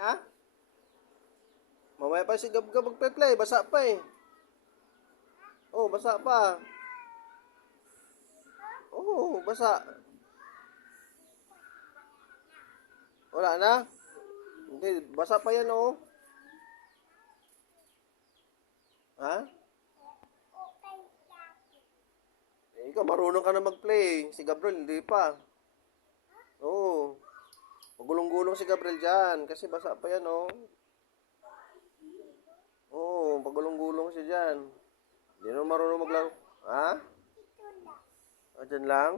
Ha? Mamaya pa si Gab-Gab magpe-play. Basa pa eh. Oh, basa pa. Oh, basa. Wala na? Hindi, basa pa yan oh. Ha? Eh, ikaw, marunong ka na mag-play. Si Gabriel, hindi pa. Oo. Pagulong-gulong si Gabriel dyan. Kasi basa pa yan oh. Oo, pagulong-gulong siya dyan. Hindi na marunong maglaro. Ha? O, dyan lang?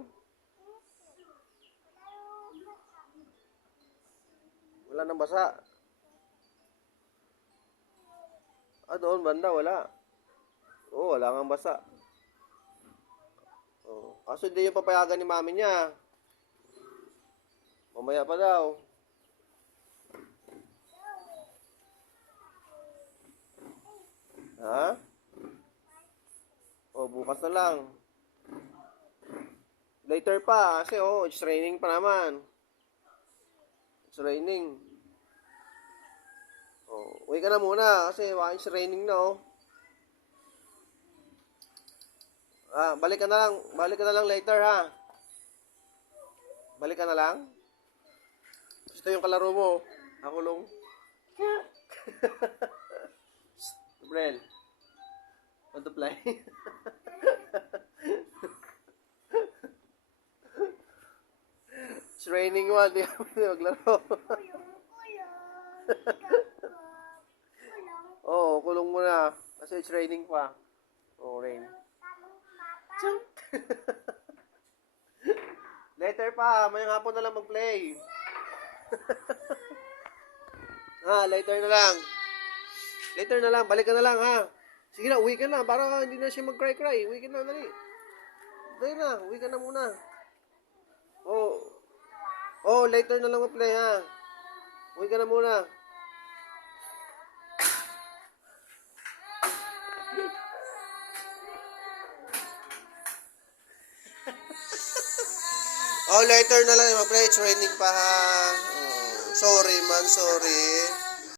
Wala nang basa. Ah, doon, banda, wala. Oo, wala nang basa. Oo. Kaso hindi yung papayagan ni mami niya. Mamaya pa daw. Ha? O, bukas na lang. Later pa, kasi oh, it's raining pa naman. It's raining. Oh, uwi ka na muna kasi it's raining na oh. Ah, balik ka na lang later ha. Balik ka na lang. Ito yung kalaro mo. Nakulong. Gabriel. Want to play? It's raining mo, di kami maglaro. Oo, kulong mo na. Kasi it's raining pa. Oh, rain. Later pa, mayang hapon na lang mag-play. Later na lang. Later na lang, balik ka na lang ha. Sige na, uwi ka na para hindi na siya mag-cry-cry. Uwi ka na, dali. Dali na, uwi ka na muna. Oh, later na lang mag-play ha. Uwi ka na muna. Oh, later na lang mag-play. It's raining pa ha. Oh, sorry man, sorry.